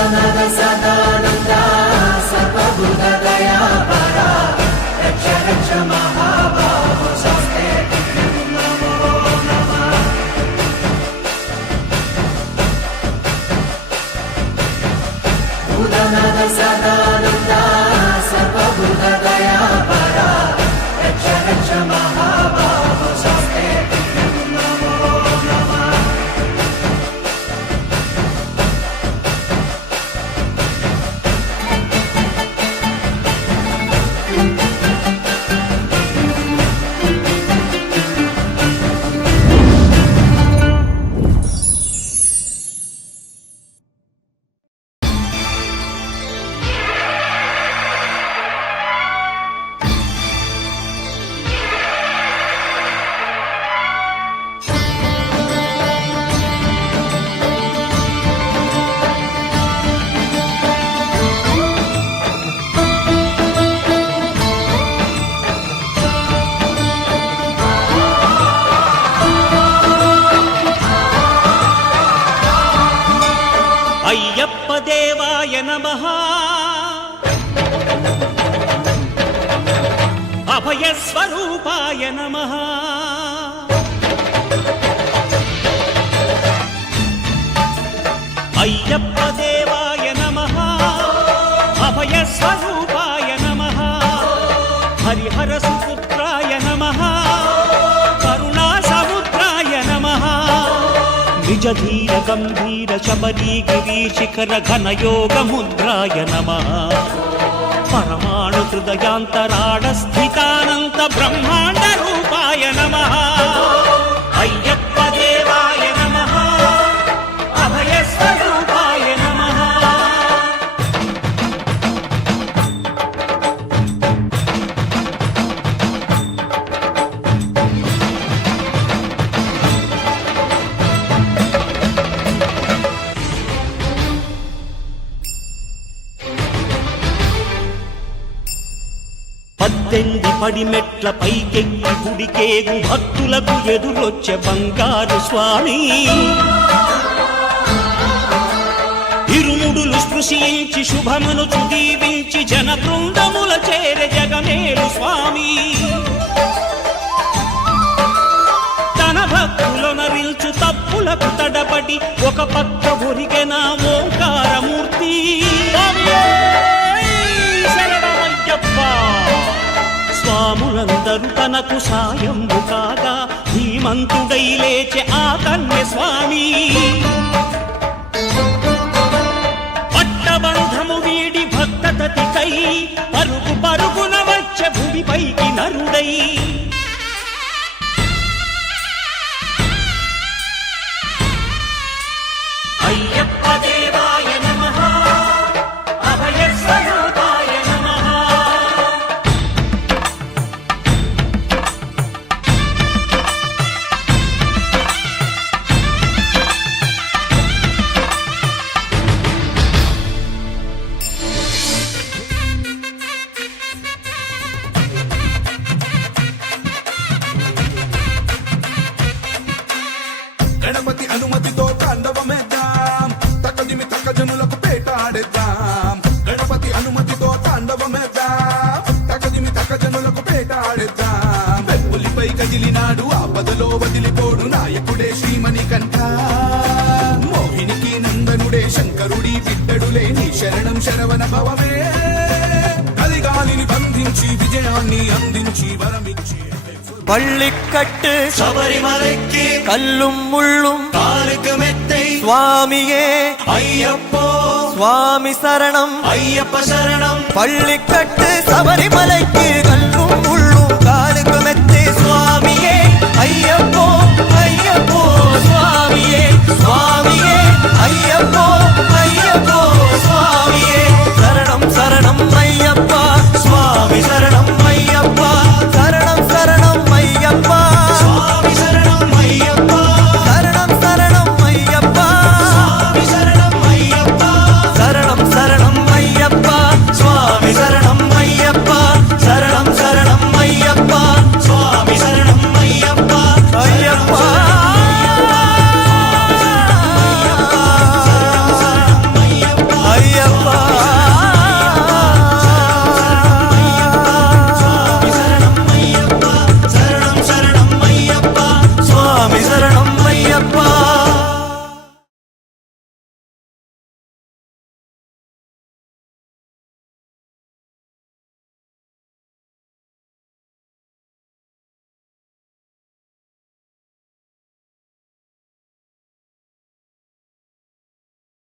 भूतनाथ सदानन्द सर्वभूतदयापरा रक्ष रक्ष महाबाहो शास्ते नमो नमः। भूतनाथ सदानन्द सर्वभूतदयापरा रक्ष रक्ष महाबाहो शास्ते नमो नमः। అయ్యప్ప దేవాయ నమః అభయ స్వరూపాయ నమః అయ్యప్ప దేవాయ నమః అభయ స్వరూపాయ నమః హరిహర సుపుత్రాయ నమః కరుణా సముద్రాయ నమః నిజ ధీర గంభీర శబరీ గిరీశిఖర ఘనయోగ ముద్రాయ నమః పరమాణు హృదయాంతరాళ స్థితానంత బ్రహ్మాండ రూపాయ నమః అయ్యప్ప దేవాయ నమః అభయ స్వరూపాయ నమః పద్దెనిమిది పడిమెట్ల పైకెక్కి గుడికేగు భక్తులకు ఎదురొచ్చే బంగారు స్వామి ఇరుముడులు స్పృశించి శుభమును చుదీవించి జన బృందముల చేరే జగమేలు స్వామి తన భక్తులనరిల్చు తప్పులకు తడబడి ఒక పక్క ఒరిగెన ఓంకారమూర్తి స్వాములందరూ తనకు సాయంబు కాగా ధీమంతుడై లేచే ఆ కన్య స్వామి పట్టబంధము వీడి భక్తతతికై పరుగు పరుగున వచ్చే భూమిపైకి నరుడై అయ్యప్ప దేవాయ నమః అభయ స్వరూపాయ నమః గణపతి అనుమతితో తాండవమేద్దాం తక్కదిమి తక్క జనులకు పేటాడేద్దాం గణపతి అనుమతితో తాండవమేద్దాం తక్కదిమి తక్క జనులకు పేటాడేద్దాం వెప్పులిపై కదిలినాడు ఆపదలో వదిలిపోడు నాయకుడే శ్రీమణికంఠ మోహినికి నందనుడే శంకరుడి బిడ్డడులే నీ శరణం శరవణ భవమే కలిగాలిని బంధించి విజయాన్ని అందించి వరమిచ్చి பள்ளிக்கட்டு ശബരിമലയ്ക്ക് கல்லும் முள்ளும் കാലുക്ക് മെത്തൈ சுவாமியே അയ്യപ്പോ சுவாமி சரணம் അയ്യപ്പ ശരണം பள்ளிக்கட்டு சபரிமலைக்கு கல்லும்